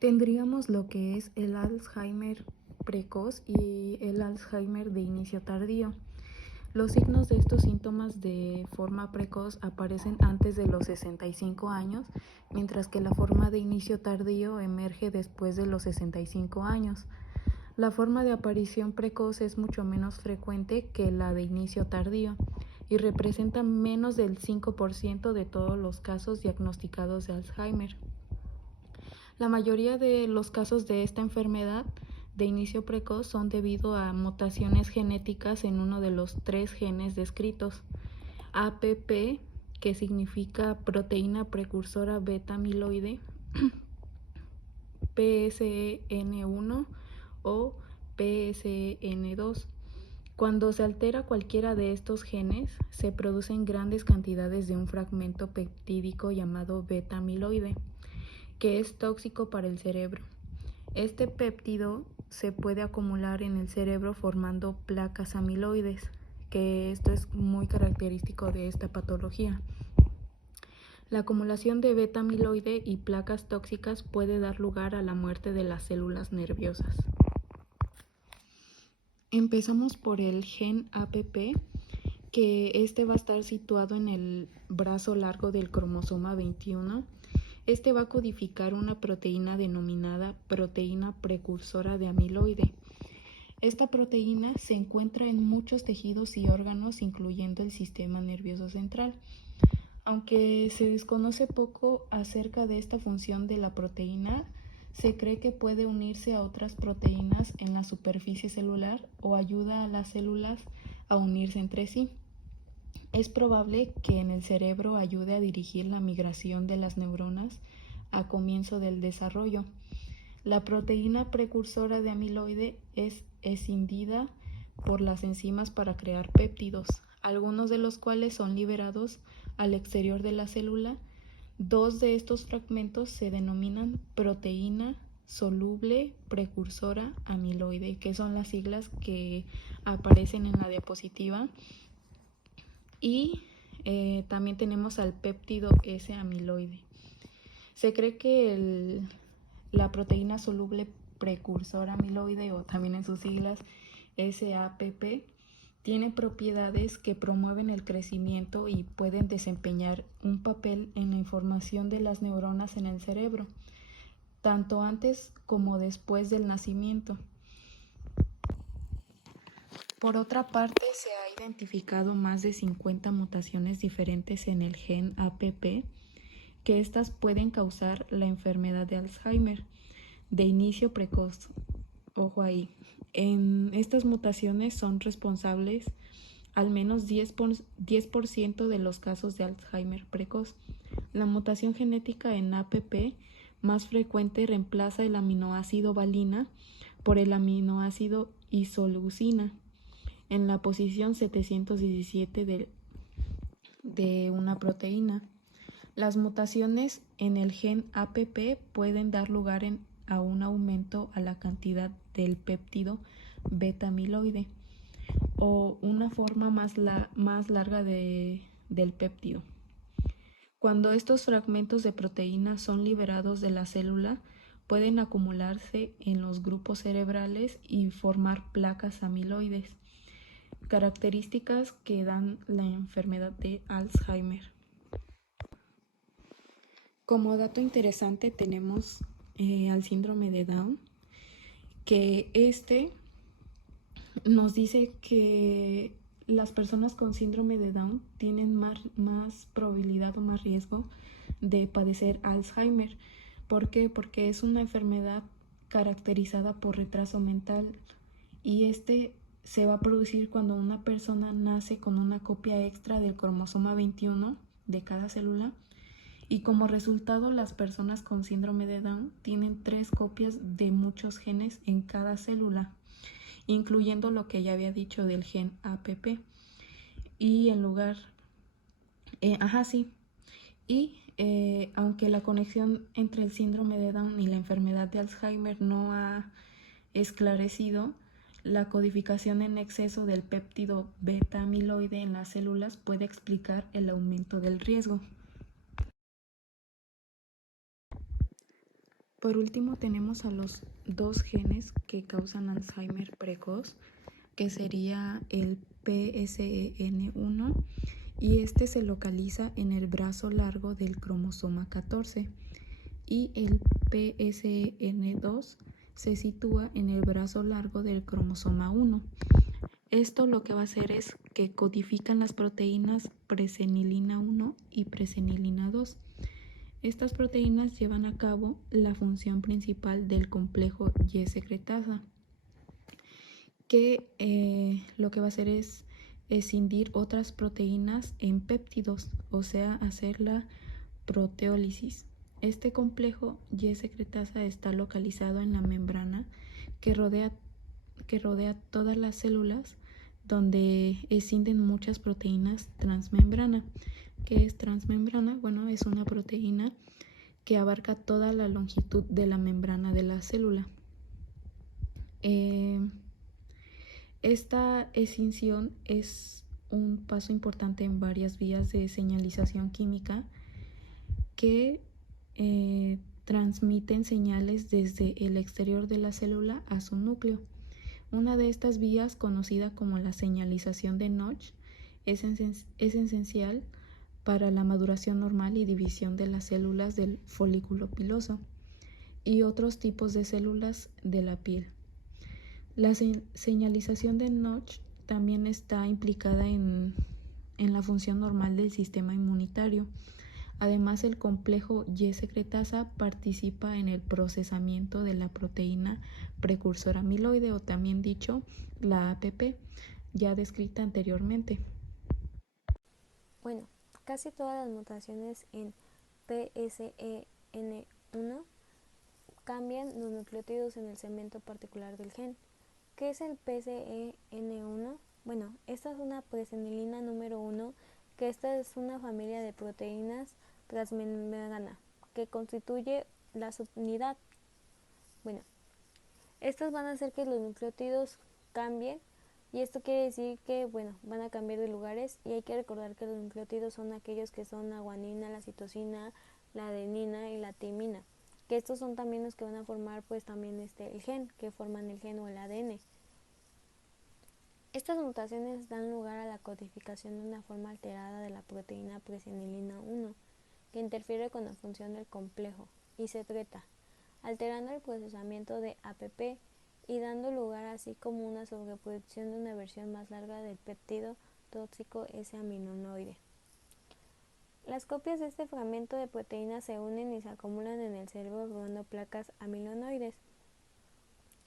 Tendríamos lo que es el Alzheimer precoz y el Alzheimer de inicio tardío. Los signos de estos síntomas de forma precoz aparecen antes de los 65 años, mientras que la forma de inicio tardío emerge después de los 65 años. La forma de aparición precoz es mucho menos frecuente que la de inicio tardío y representa menos del 5% de todos los casos diagnosticados de Alzheimer. La mayoría de los casos de esta enfermedad de inicio precoz son debido a mutaciones genéticas en uno de los 3 genes descritos: APP, que significa proteína precursora beta amiloide, PSN1 o PSN2. Cuando se altera cualquiera de estos genes, se producen grandes cantidades de un fragmento peptídico llamado beta amiloide, que es tóxico para el cerebro. Este péptido se puede acumular en el cerebro formando placas amiloides, que esto es muy característico de esta patología. La acumulación de beta amiloide y placas tóxicas puede dar lugar a la muerte de las células nerviosas. Empezamos por el gen APP, que este va a estar situado en el brazo largo del cromosoma 21. Este va a codificar una proteína denominada proteína precursora de amiloide. Esta proteína se encuentra en muchos tejidos y órganos, incluyendo el sistema nervioso central. Aunque se desconoce poco acerca de esta función de la proteína, se cree que puede unirse a otras proteínas en la superficie celular o ayuda a las células a unirse entre sí. Es probable que en el cerebro ayude a dirigir la migración de las neuronas a comienzo del desarrollo. La proteína precursora de amiloide es escindida por las enzimas para crear péptidos, algunos de los cuales son liberados al exterior de la célula. 2 de estos fragmentos se denominan proteína soluble precursora amiloide, que son las siglas que aparecen en la diapositiva. Y también tenemos al péptido S amiloide. Se cree que la proteína soluble precursora amiloide, o también en sus siglas SAPP, tiene propiedades que promueven el crecimiento y pueden desempeñar un papel en la información de las neuronas en el cerebro, tanto antes como después del nacimiento. Por otra parte, se ha identificado más de 50 mutaciones diferentes en el gen APP, que estas pueden causar la enfermedad de Alzheimer de inicio precoz. Ojo ahí. En estas mutaciones son responsables al menos 10% de los casos de Alzheimer precoz. La mutación genética en APP más frecuente reemplaza el aminoácido valina por el aminoácido isoleucina en la posición 717 de una proteína. Las mutaciones en el gen APP pueden dar lugar a un aumento a la cantidad del péptido beta amiloide o una forma más larga del péptido. Cuando estos fragmentos de proteína son liberados de la célula, pueden acumularse en los grupos cerebrales y formar placas amiloides, características que dan la enfermedad de Alzheimer. Como dato interesante tenemos al síndrome de Down, que nos dice que las personas con síndrome de Down tienen más probabilidad o más riesgo de padecer Alzheimer. ¿Por qué? Porque es una enfermedad caracterizada por retraso mental y se va a producir cuando una persona nace con una copia extra del cromosoma 21 de cada célula. Y como resultado, las personas con síndrome de Down tienen 3 copias de muchos genes en cada célula, incluyendo lo que ya había dicho del gen APP. Y aunque la conexión entre el síndrome de Down y la enfermedad de Alzheimer no ha esclarecido, la codificación en exceso del péptido beta amiloide en las células puede explicar el aumento del riesgo. Por último tenemos a los dos genes que causan Alzheimer precoz, que sería el PSEN1 y este se localiza en el brazo largo del cromosoma 14 y el PSEN2 se sitúa en el brazo largo del cromosoma 1. Esto lo que va a hacer es que codifican las proteínas presenilina 1 y presenilina 2. Estas proteínas llevan a cabo la función principal del complejo Y secretasa, que lo que va a hacer es escindir otras proteínas en péptidos, o sea, hacer la proteólisis. Este complejo Y secretasa está localizado en la membrana que rodea todas las células, donde escinden muchas proteínas transmembrana. ¿Qué es transmembrana? Bueno, es una proteína que abarca toda la longitud de la membrana de la célula. Esta escinsión es un paso importante en varias vías de señalización química que transmiten señales desde el exterior de la célula a su núcleo. Una de estas vías, conocida como la señalización de Notch, es esencial para la maduración normal y división de las células del folículo piloso y otros tipos de células de la piel. La señalización de Notch también está implicada en la función normal del sistema inmunitario. Además, el complejo Y secretasa participa en el procesamiento de la proteína precursora amiloide, o también dicho la APP, ya descrita anteriormente. Bueno, casi todas las mutaciones en PSEN1 cambian los nucleótidos en el segmento particular del gen. ¿Qué es el PSEN1? Bueno, esta es una presenilina número 1, que esta es una familia de proteínas transmembrana que constituye la subunidad. Bueno, estas van a hacer que los nucleótidos cambien y esto quiere decir que, bueno, van a cambiar de lugares y hay que recordar que los nucleótidos son aquellos que son la guanina, la citosina, la adenina y la timina, que estos son también los que van a formar pues también el gen, que forman el gen o el ADN. Estas mutaciones dan lugar a la codificación de una forma alterada de la proteína presenilina 1, que interfiere con la función del complejo y secreta, alterando el procesamiento de APP y dando lugar así como una sobreproducción de una versión más larga del péptido tóxico S-aminoide. Las copias de este fragmento de proteína se unen y se acumulan en el cerebro formando placas amiloides.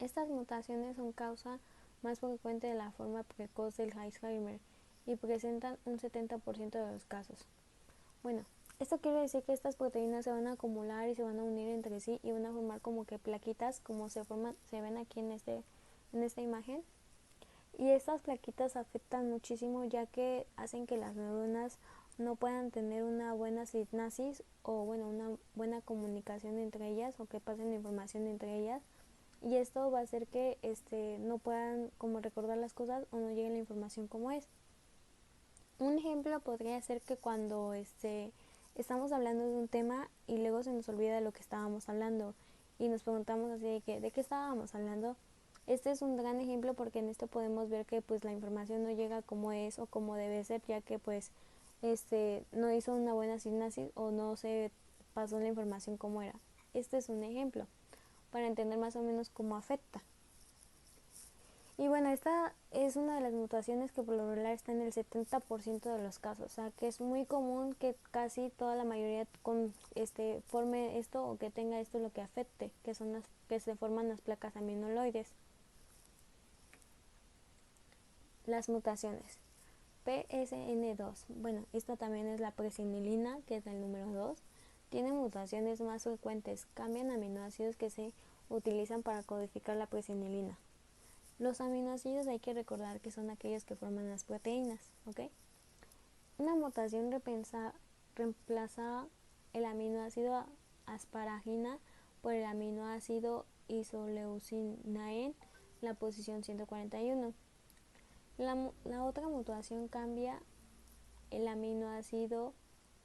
Estas mutaciones son causa más frecuente de la forma precoz del Alzheimer y presentan un 70% de los casos. Bueno, esto quiere decir que estas proteínas se van a acumular y se van a unir entre sí y van a formar como que plaquitas, como se ven aquí en esta imagen. Y estas plaquitas afectan muchísimo, ya que hacen que las neuronas no puedan tener una buena sinapsis o bueno, una buena comunicación entre ellas, o que pasen la información entre ellas, y esto va a hacer que no puedan como recordar las cosas o no llegue la información como es. Un ejemplo podría ser que cuando estamos hablando de un tema y luego se nos olvida de lo que estábamos hablando y nos preguntamos así ¿de qué estábamos hablando? Este es un gran ejemplo porque en esto podemos ver que pues la información no llega como es o como debe ser, ya que pues no hizo una buena sinapsis o no se pasó la información como era. Este es un ejemplo para entender más o menos cómo afecta. Y bueno, esta es una de las mutaciones que por lo regular está en el 70% de los casos, o sea que es muy común que casi toda la mayoría forme esto o que tenga esto lo que afecte, que son las que se forman las placas aminoides. Las mutaciones. PSN2, bueno, esta también es la presenilina, que es el número 2, tiene mutaciones más frecuentes, cambian aminoácidos que se utilizan para codificar la presenilina. Los aminoácidos hay que recordar que son aquellos que forman las proteínas, ¿ok? Una mutación reemplaza el aminoácido asparagina por el aminoácido isoleucina en la posición 141. La otra mutación cambia el aminoácido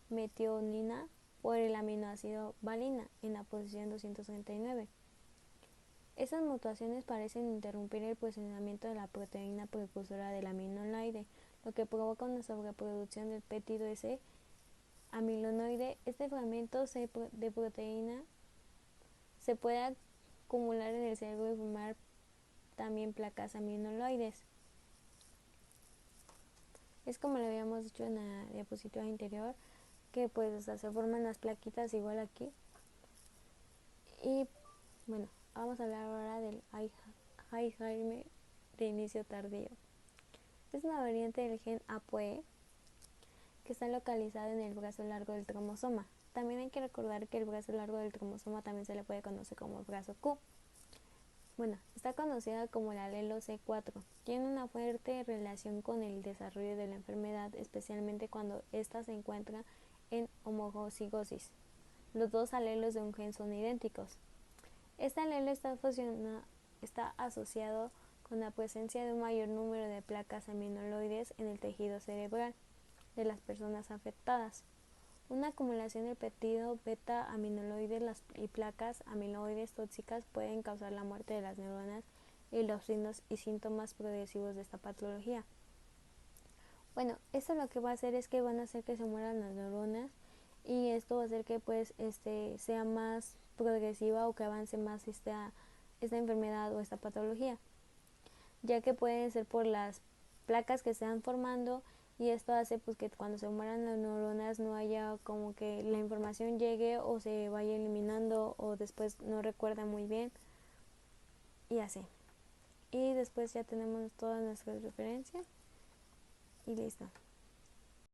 metionina por el aminoácido valina en la posición 239. Estas mutaciones parecen interrumpir el posicionamiento de la proteína precursora del aminoide, lo que provoca una sobreproducción del péptido S amiloide. Este fragmento de proteína se puede acumular en el cerebro y formar también placas amiloides. Es como lo habíamos dicho en la diapositiva anterior, que pues se forman las plaquitas igual aquí. Y bueno, vamos a hablar ahora del Alzheimer de inicio tardío. Es una variante del gen APOE que está localizado en el brazo largo del cromosoma. También hay que recordar que el brazo largo del cromosoma también se le puede conocer como el brazo Q. Bueno, está conocida como el alelo C4. Tiene una fuerte relación con el desarrollo de la enfermedad, especialmente cuando ésta se encuentra en homozigosisis. Los dos alelos de un gen son idénticos. Este alelo está asociado con la presencia de un mayor número de placas amiloides en el tejido cerebral de las personas afectadas. Una acumulación del péptido beta amiloide y placas amiloides tóxicas pueden causar la muerte de las neuronas y los signos y síntomas progresivos de esta patología. Bueno, esto lo que va a hacer es que van a hacer que se mueran las neuronas y esto va a hacer que pues sea más progresiva o que avance más esta enfermedad o esta patología, ya que pueden ser por las placas que se están formando, y esto hace pues que cuando se mueran las neuronas no haya como que la información llegue o se vaya eliminando o después no recuerda muy bien y así. Y después ya tenemos todas nuestras referencias y listo.